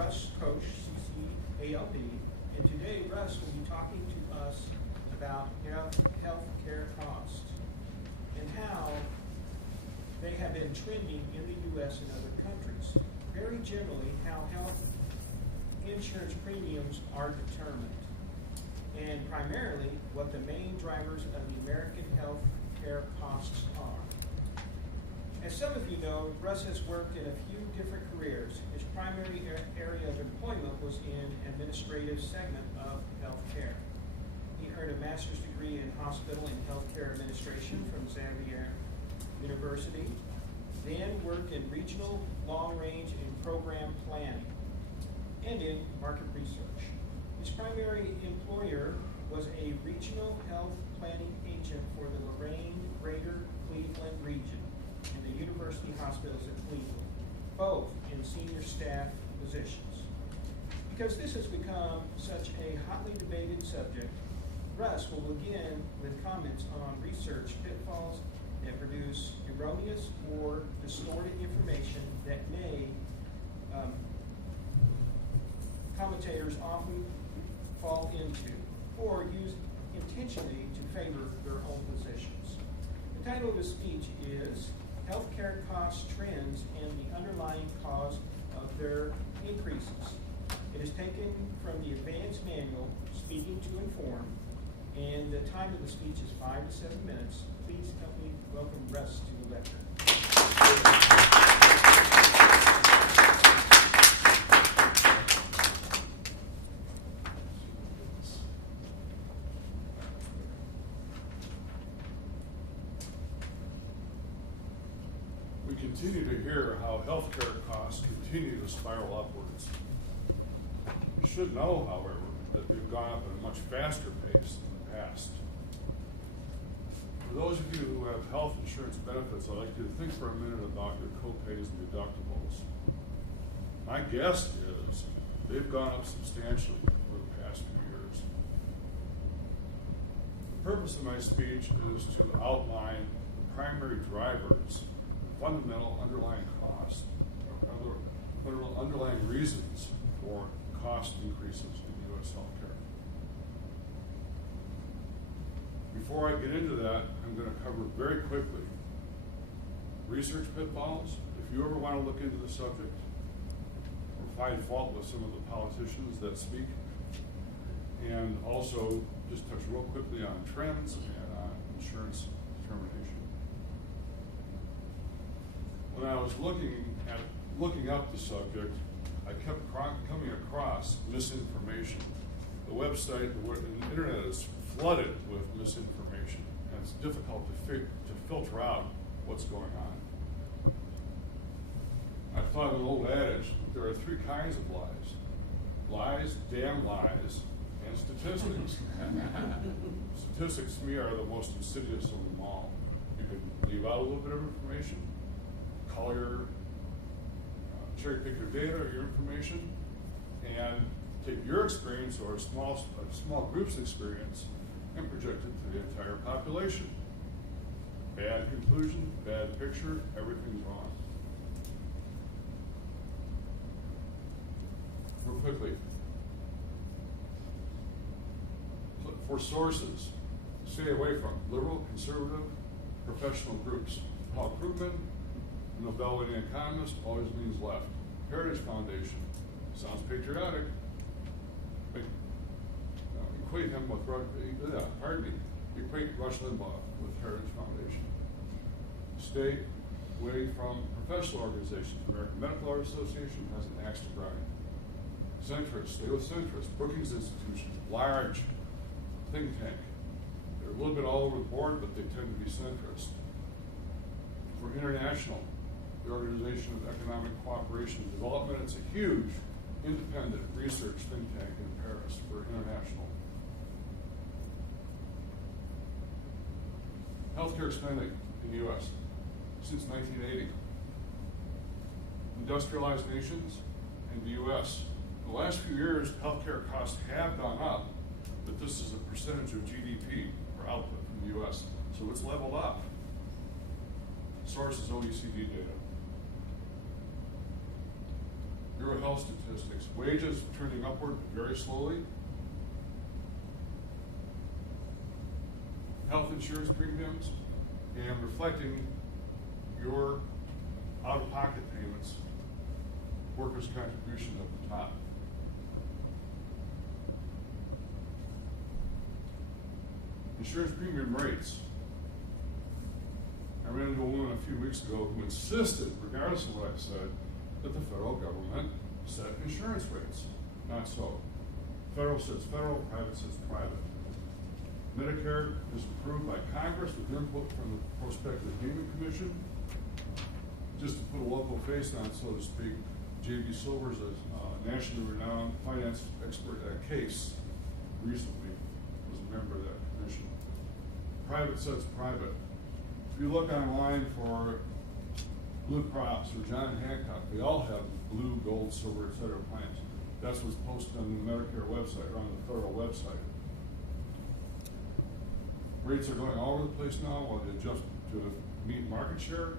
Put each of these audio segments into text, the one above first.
Russ Kosch, CCALD, and today Russ will be talking to us about health care costs and how they have been trending in the U.S. and other countries. Very generally, how health insurance premiums are determined, and primarily what the main drivers of the American health care costs are. As some of you know, Russ has worked in a few different careers. His primary area of employment was in administrative segment of healthcare. He earned a master's degree in hospital and healthcare administration from Xavier University, then worked in regional, long-range, and program planning, and in market research. His primary employer was a regional health planning agent for the Lorraine Greater Cleveland region and the University Hospitals at Cleveland, both in senior staff positions. Because this has become such a hotly debated subject, Russ will begin with comments on research pitfalls that produce erroneous or distorted information that may commentators often fall into or use intentionally to favor their own positions. The title of his speech is Healthcare Cost Trends and the Underlying Cause of Their Increases. It is taken from the Advanced Manual, Speaking to Inform, and the time of the speech is 5 to 7 minutes. Please help me welcome Russ to the lecture. We continue to hear how healthcare costs continue to spiral upwards. You should know, however, that they've gone up at a much faster pace than the past. For those of you who have health insurance benefits, I'd like you to think for a minute about your co-pays and deductibles. My guess is they've gone up substantially over the past few years. The purpose of my speech is to outline the primary drivers, fundamental underlying costs, or underlying reasons for cost increases in U.S. healthcare. Before I get into that, I'm going to cover very quickly research pitfalls. If you ever want to look into the subject or find fault with some of the politicians that speak, and also just touch real quickly on trends and on insurance determination. When I was looking up the subject, I kept coming across misinformation. The website, the internet is flooded with misinformation, and it's difficult to filter out what's going on. I thought of an old adage, there are three kinds of lies. Lies, damn lies, and statistics. Statistics, to me, are the most insidious of them all. You can leave out a little bit of information, call your cherry pick your data or your information, and take your experience or a small group's experience and project it to the entire population. Bad conclusion, bad picture, everything's wrong. Real quickly, for sources, stay away from liberal, conservative, professional groups. Paul Krugman, Nobel-winning economist, always leans left. Heritage Foundation, sounds patriotic. Equate him with, equate Rush Limbaugh with Heritage Foundation. Stay away from professional organizations. American Medical Art Association has an axe to grind. Centrist, stay with centrist. Brookings Institution, large think tank. They're a little bit all over the board, but they tend to be centrist. For international, the Organization of Economic Cooperation and Development, it's a huge independent research think tank in Paris for international. Healthcare spending in the U.S. since 1980. Industrialized nations and the U.S. In the last few years, healthcare costs have gone up, but this is a percentage of GDP or output from the U.S., so it's leveled up. Source is OECD data. Euro health statistics. Wages trending upward very slowly. Health insurance premiums, and reflecting your out-of-pocket payments, workers' contribution at the top. Insurance premium rates. I ran into a woman a few weeks ago who insisted, regardless of what I said, that the federal government set insurance rates. Not so. Federal says federal, private says private. Medicare is approved by Congress with input from the Prospective Payment Commission. Just to put a local face on it, so to speak, J.B. Silver's a nationally renowned finance expert at Case recently was a member of that commission. Private sets private. If you look online for Blue Cross or John Hancock, they all have blue, gold, silver, etc. plans. That's what's posted on the Medicare website, or on the federal website. Rates are going all over the place now while they adjust to meet market share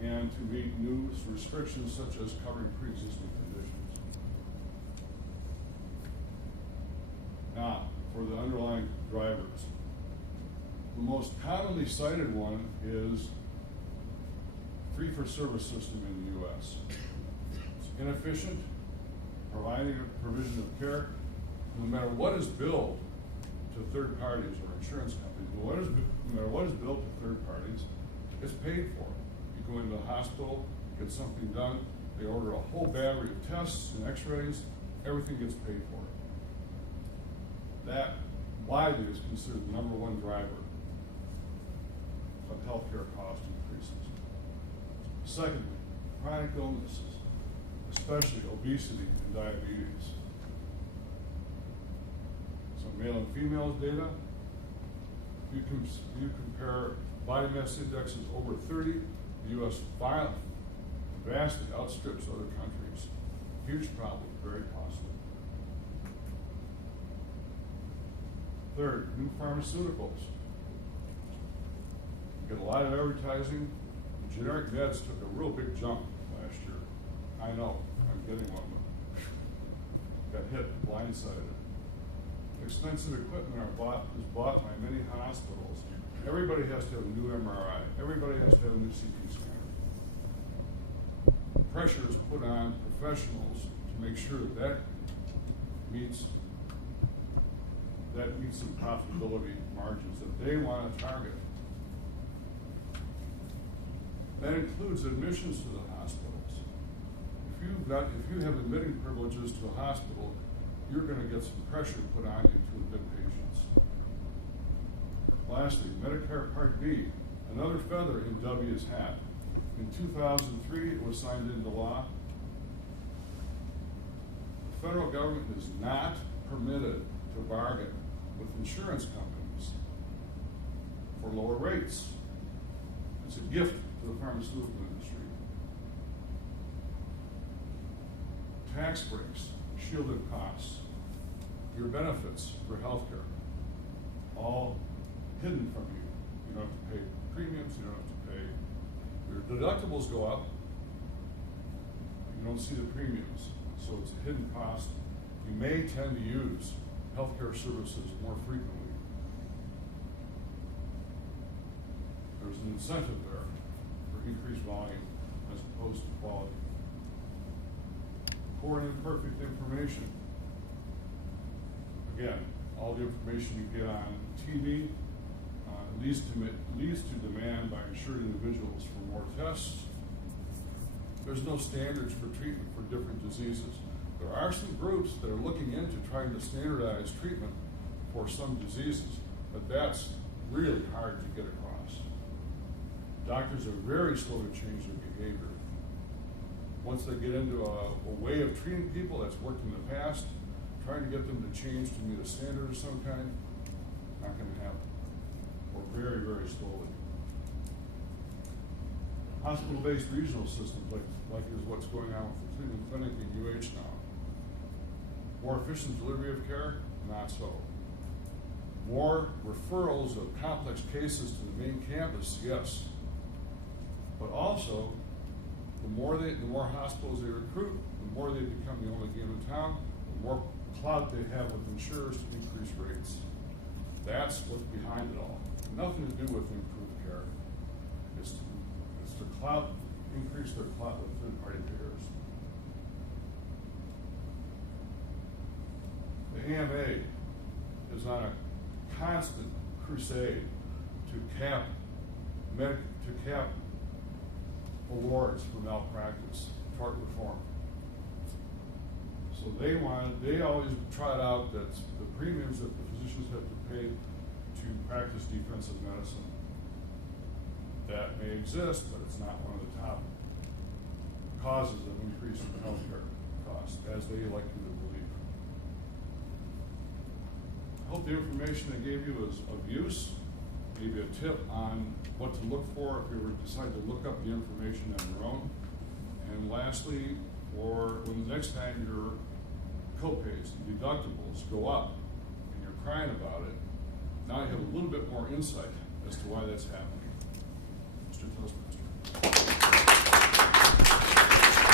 and to meet new restrictions such as covering pre-existing conditions. Now, for the underlying drivers. The most commonly cited one is fee-for-service system in the U.S. It's inefficient, providing a provision of care, no matter what is billed to third parties or insurance companies, no matter what is billed to third parties, it's paid for. You go into the hospital, get something done, they order a whole battery of tests and x-rays, everything gets paid for. That widely is considered the number one driver of healthcare cost increases. Secondly, chronic illnesses, especially obesity and diabetes. So male and female data, you compare body mass indexes over 30, the U.S. vastly outstrips other countries. Huge problem, very costly. Third, new pharmaceuticals. You get a lot of advertising. The generic meds took a real big jump last year. I know, I'm getting one. Got hit, blindsided. Expensive equipment is bought by many hospitals. Everybody has to have a new MRI. Everybody has to have a new CT scanner. Pressure is put on professionals to make sure that meets some profitability margins that they want to target. That includes admissions to the hospitals. If you have admitting privileges to a hospital, you're going to get some pressure put on you to admit patients. Lastly, Medicare Part B, another feather in W's hat. In 2003, it was signed into law. The federal government is not permitted to bargain with insurance companies for lower rates. It's a gift to the pharmaceutical industry. Tax breaks, shielded costs, your benefits for healthcare, all hidden from you. You don't have to pay premiums, you don't have to pay. Your deductibles go up, you don't see the premiums, so it's a hidden cost. You may tend to use healthcare services more frequently. There's an incentive there for increased volume as opposed to quality. Poor and imperfect information. Again, all the information you get on TV leads to demand by insured individuals for more tests. There's no standards for treatment for different diseases. There are some groups that are looking into trying to standardize treatment for some diseases, but that's really hard to get across. Doctors are very slow to change their behavior. Once they get into a way of treating people that's worked in the past, trying to get them to change to meet a standard of some kind, not going to happen. Or very, very slowly. Hospital-based regional systems, like is what's going on with the Cleveland Clinic and UH now. More efficient delivery of care? Not so. More referrals of complex cases to the main campus? Yes. But also, the more hospitals they recruit, the more they become the only game in town, the more clout they have with insurers to increase rates. That's what's behind it all. Nothing to do with improved care. It's to clout, increase their clout with third-party payers. The AMA is on a constant crusade to cap awards for malpractice, tort reform. So they always trot out that the premiums that the physicians have to pay to practice defensive medicine, that may exist, but it's not one of the top causes of increase in healthcare costs, as they like you to believe. I hope the information I gave you was of use, maybe a tip on what to look for if you were to decide to look up the information on your own. And lastly, for when the next time your copays and deductibles go up and you're crying about it, now you have a little bit more insight as to why that's happening.